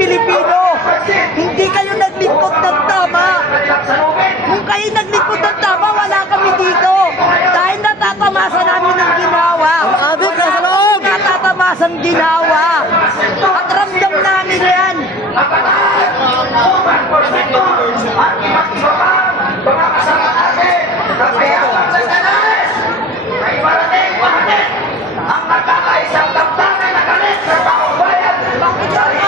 Pilipino. Hindi kayo naglingkod ng tama. Kung kayo naglingkod ng tama, wala kami dito. Dahil natatamasa namin ng ginawa. Adik, nasa loob! Natatamasang ginawa. At ramdam namin yan. Ang nagkakaisang damdamin na galit sa taong bayan. Dahil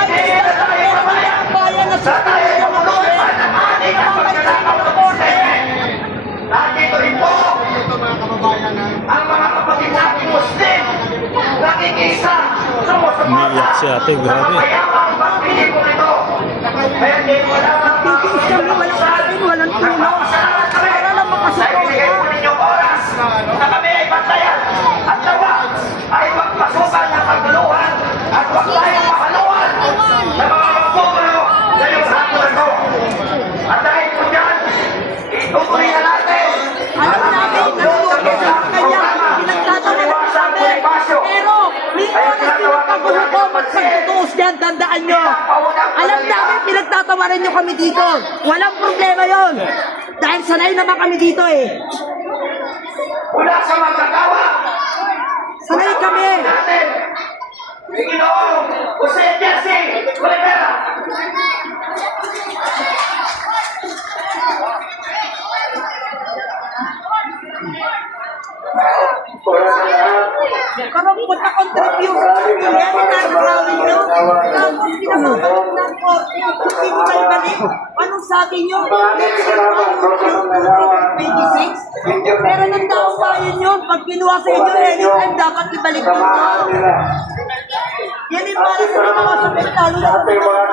na tayo sa bayan. Sa tayo yung malupan ng ating kapagsanang kaporte. Nandito rin po ang mga kapatid nating Muslim. Nakikisa. Umiiyak si ate, grabe. Mayamang pagpilipon ito. Kaya hindi mo lamang Titis kami, walang kain, walang tulong. Para lang makasupport. Naibigay po ninyong oras na kami ay bantayan at nawa ay magpasukan ng kaguluhan at huwag tayong makaluhan sa mga magbubulo sa iyong hapon ito. At dahil po dyan, itutuloy na natin Alam namin, nagtutulong sa kanya, pinagtatawa na kami. Pero, may oras din ang pagulo ko, magpagtutuos dyan, tandaan nyo. Alam namin, pinagtatawaran nyo kami dito. Walang problema yon. Dahil sanay naman kami dito eh. mula sa magkakawa Sanay kami. natin. Panginoon, Jose Jesse, Rivera. Karapot na contribution nyo yan, inaagrawin nyo. Tapos pinapapalik ng korte, hindi ko kayo balik. Anong sabi nyo? Next year pa yung 26. Pero ng taong bayan nyo, pag kinuha sa inyo, anytime dapat ibalik nyo. Yan yung para sa mga sa lalo na sa mga